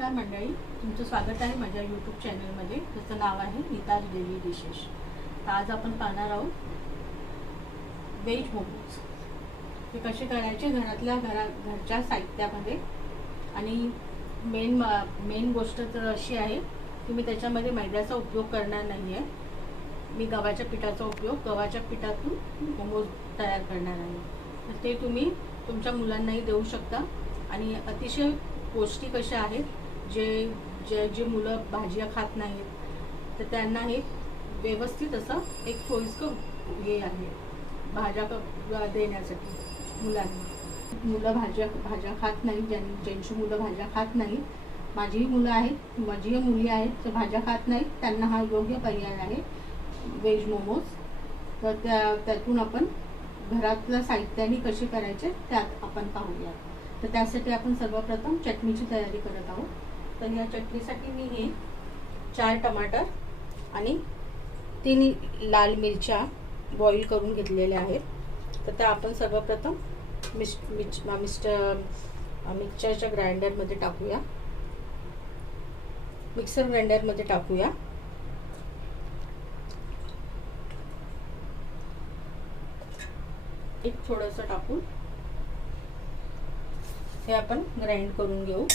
नमस्कार मंडळी, तुमचं स्वागत आहे माझ्या यूट्यूब चॅनलमध्ये, त्याचं नाव आहे नीताज डेली डिशेस। तर आज आपण पाहणार आहोत व्हेज मोमोज। ते कसे करायचे घरच्या साहित्यामध्ये। आणि मेन गोष्ट तर अशी आहे की मी त्याच्यामध्ये मैद्याचा उपयोग करणार नाही आहे, मी गव्हाच्या पिठातून मोमोज तयार करणार आहे। तर ते तुम्ही तुमच्या मुलांनाही देऊ शकता आणि अतिशय पौष्टिक असे आहेत। जे मुलं भाज्या खात नाहीत तर त्यांना हे व्यवस्थित असं एक सोयीस्कर हे आहे भाज्या देण्यासाठी मुलांना। मुलं भाज्या खात नाहीत, ज्यांची मुलं भाज्या खात नाहीत, माझीही मुलं आहेत, माझीही मुली आहेत तर भाज्या खात नाहीत, त्यांना हा योग्य पर्याय आहे व्हेज मोमोज। तर त्यातून आपण घरातल्या साहित्याने कसे करायचे त्यात आपण पाहूया। तर त्यासाठी आपण सर्वप्रथम चटणीची तयारी करत आहोत। तर या चटणीसाठी मी हे 4 टमाटर आणि 3 लाल मिरच्या बॉईल करून घेतलेल्या आहेत। तर त्या आपण सर्वप्रथम मिक्सरच्या ग्राइंडरमध्ये टाकूया, मिक्सर ग्राइंडरमध्ये टाकूया। एक थोडंसं टाकून हे आपण ग्राइंड करून घेऊ।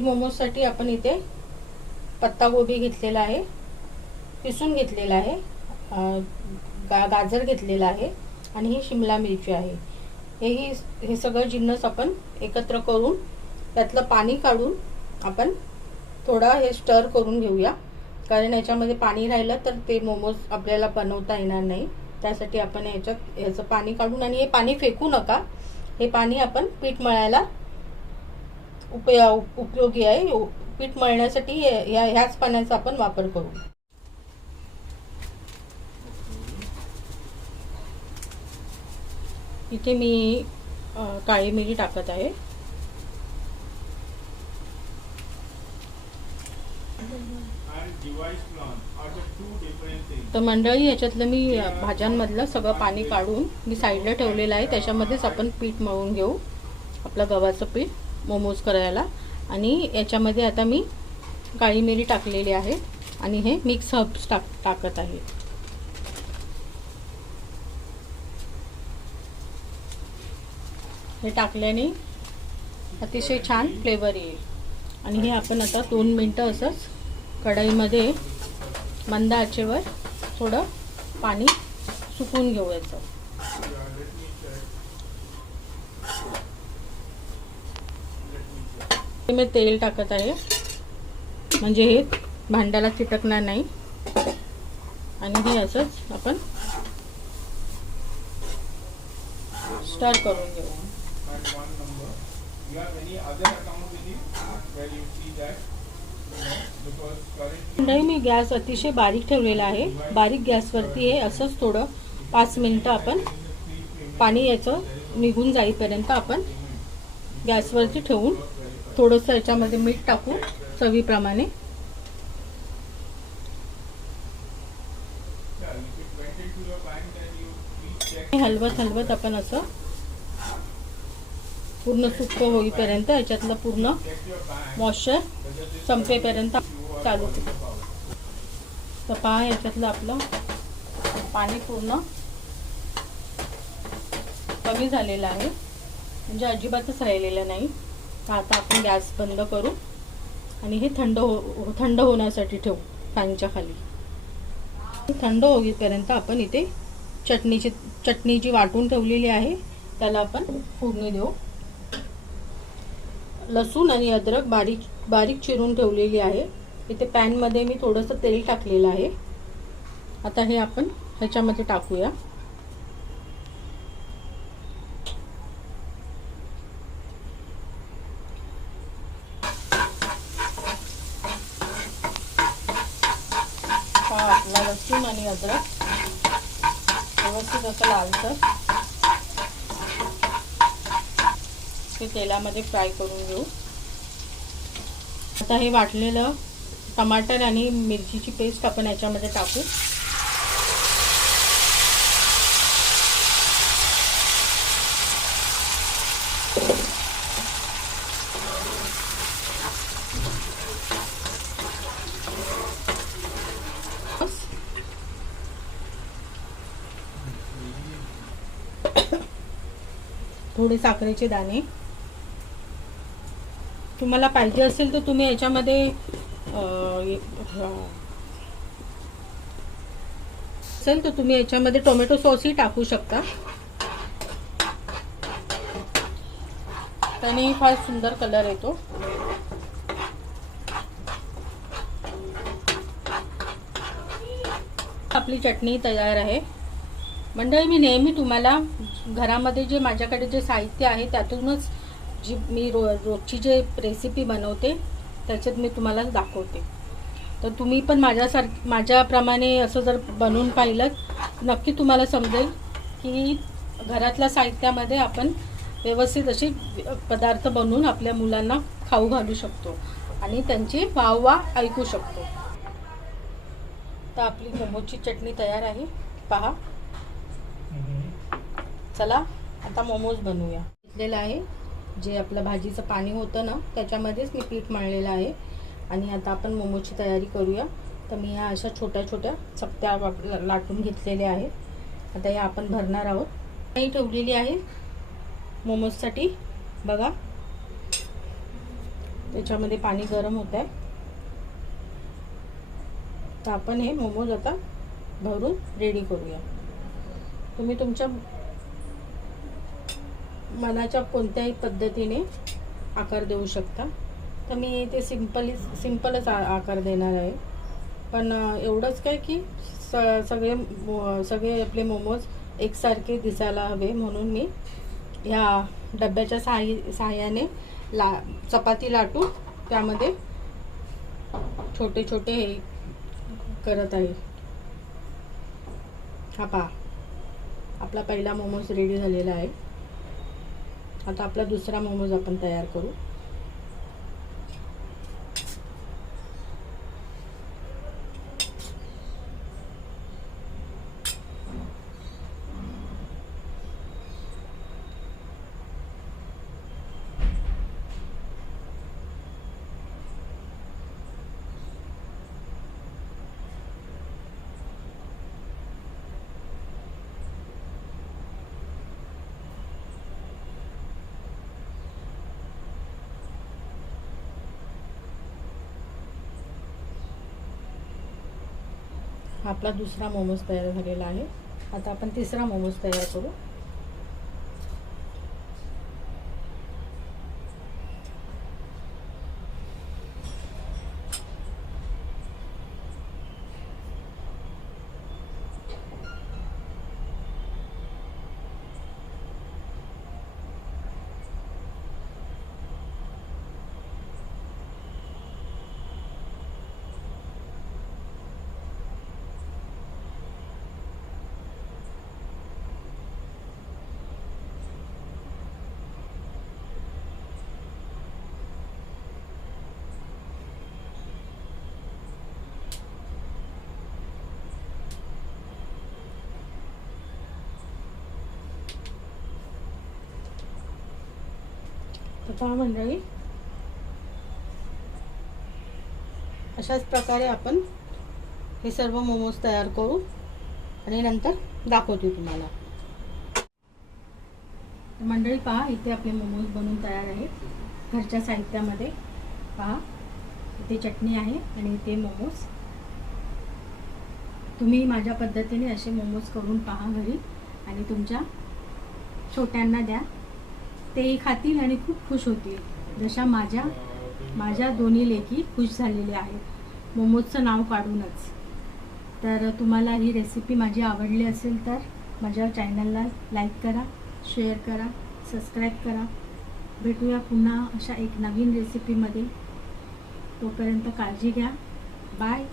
मोमोजसाठी आपण इथे पत्ता गोबी घेतलेला आहे, किसून घेतलेला आहे, गाजर घेतलेला आहे आणि ही शिमला मिरची आहे। हे सगळं जिन्नस आपण एकत्र करून त्यातलं पाणी काढून आपण थोडा हे स्टर करून घेऊया, कारण याच्यामध्ये पाणी राहिलं तर ते मोमोज आपल्याला बनवता येणार नाही। त्यासाठी आपण याचं पाणी काढून, आणि हे पाणी फेकू नका, हे पाणी आपण पीठ मळायला उपयोगी आहे। पीठ मळण्यासाठी ह्याच पाण्याचा आपण वापर करू। इथे मी काळी मिरी टाकत आहे। तर मंडळी, याच्यातलं मी भाज्यांमधलं सगळं पाणी काढून मी साईडला ठेवलेलं आहे। त्याच्यामध्येच आपण पीठ मळून घेऊ, आपलं गव्हाचं पीठ मोमोज करायला। आणि याच्यामध्ये आता मी काळी मिरी टाकलेली आहे आणि हे मिक्स हर्ब्स टाकत आहे। हे टाकल्याने अतिशय छान फ्लेवर येईल। आणि हे आपण आता 2 मिनटं असंच कढईमध्ये मंद आचेवर थोडं पाणी सुकून घेऊयाचं। मी तेल टाकत आहे, म्हणजे हे भांड्याला चिटकणार नाही। आणि हे असंच आपण स्टर करून घेऊ। मी गॅस अतिशय बारीक ठेवलेला आहे, बारीक गॅसवरती हे असंच थोडं 5 मिनिटं आपण पाणी याचं निघून जाईपर्यंत आपण गॅसवरती ठेवून थोडंसं याच्यामध्ये मीठ टाकून चवीप्रमाणे हलवत आपण असं पूर्ण सुक्क होईपर्यंत, याच्यातलं पूर्ण मॉइश्चर संपेपर्यंत चालू करू। तर पहा, याच्यातलं आपलं पाणी पूर्ण कमी झालेलं आहे, म्हणजे अजिबातच राहिलेलं नाही। तर आता आपण गॅस बंद करू आणि हे थंड होण्यासाठी ठेवू फॅनच्या खाली। थंड होईपर्यंत आपण इथे चटणी जी वाटून ठेवलेली आहे त्याला आपण फोडणी देऊ। लसूण आणि अद्रक बारीक चिरून ठेवलेली आहे। इथे पॅनमध्ये मी थोडंसं तेल टाकलेलं आहे। आता हे आपण ह्याच्यामध्ये टाकूया। आपला लसूण आणि अद्रक व्यवस्थित असं लालसर ते तेलामध्ये फ्राय करून घेऊ। आता हे वाटलेलं टमाटर आणि मिरचीची पेस्ट आपण याच्यामध्ये टाकू. थोडे साखरेचे दाणे. तुम्हाला पाहिजे असेल तर तुम्ही याच्यामध्ये टोमॅटो सॉसही टाकू शकता. त्याने फार सुंदर कलर येतो. आपली चटणी तयार आहे. मंडळी, मी नेहमी तुम्हाला घरामध्ये जे माझ्याकडे जे साहित्य आहे त्यातूनच जी मी रोजची जे रेसिपी बनवते त्याच्यात मी तुम्हाला दाखवते. तर तुम्ही पण माझ्याप्रमाणे असं जर बनवून पाहिलं नक्की तुम्हाला समजेल की घरातल्या साहित्यामध्ये आपण व्यवस्थित असे पदार्थ बनवून आपल्या मुलांना खाऊ घालू शकतो आणि त्यांची वाह ऐकू शकतो. तर आपली मोमोजची चटणी तयार आहे, पहा. चला आता मोमोज बनवूया. घेतलेलं आहे जे आपलं भाजीचं पाणी होतं ना त्याच्यामध्येच मी पीठ मळलेलं आहे आणि आता आपण मोमोजची तयारी करूया. तर मी या अशा छोट्या छोट्या चपट्या लाटून घेतलेल्या आहेत. आता या आपण भरणार आहोत. ही ठेवलेली आहे मोमोजसाठी. बघा त्याच्यामध्ये पाणी गरम होत आहे. तर आपण हे मोमोज आता भरून रेडी करूया. तुम्ही तुमच्या मनाच्या कोणत्याही पद्धतीने आकार देऊ शकता. तर मी ते सिंपलच आकार देणार आहे. पण एवढंच काय की सगळे आपले मोमोज एकसारखे दिसायला हवे म्हणून मी ह्या डब्याच्या सहाय्याने चपाती लाटून त्यामध्ये छोटे छोटे हे करत आहे. हा पहा, आपला पहिला मोमोज रेडी झालेला आहे. आता आपला दुसरा मोमोज आपण तयार करू. आपला दुसरा मोमोज तयार झालेला आहे. आता आपण तिसरा मोमोज तयार करू. तर पहा मंडळी, अशाच प्रकारे आपण हे सर्व मोमोज तयार करू आणि नंतर दाखवते तुम्हाला. मंडळी पहा, इथे आपले मोमोज बनवून तयार आहेत घरच्या साहित्यामध्ये. पहा, इथे चटणी आहे आणि इथे मोमोज. तुम्ही माझ्या पद्धतीने असे मोमोज करून पहा घरी आणि तुमच्या छोट्यांना द्या. तेही खातील आणि खूप खुश होतील, जशा माझ्या दोन्ही लेकी खुश झालेल्या आहेत मोमोजचं नाव काढूनच. तर तुम्हाला ही रेसिपी माझी आवडली असेल तर माझ्या चॅनलला लाईक करा, शेअर करा, सबस्क्राईब करा. भेटूया पुन्हा अशा एक नवीन रेसिपीमध्ये. तोपर्यंत काळजी घ्या. बाय.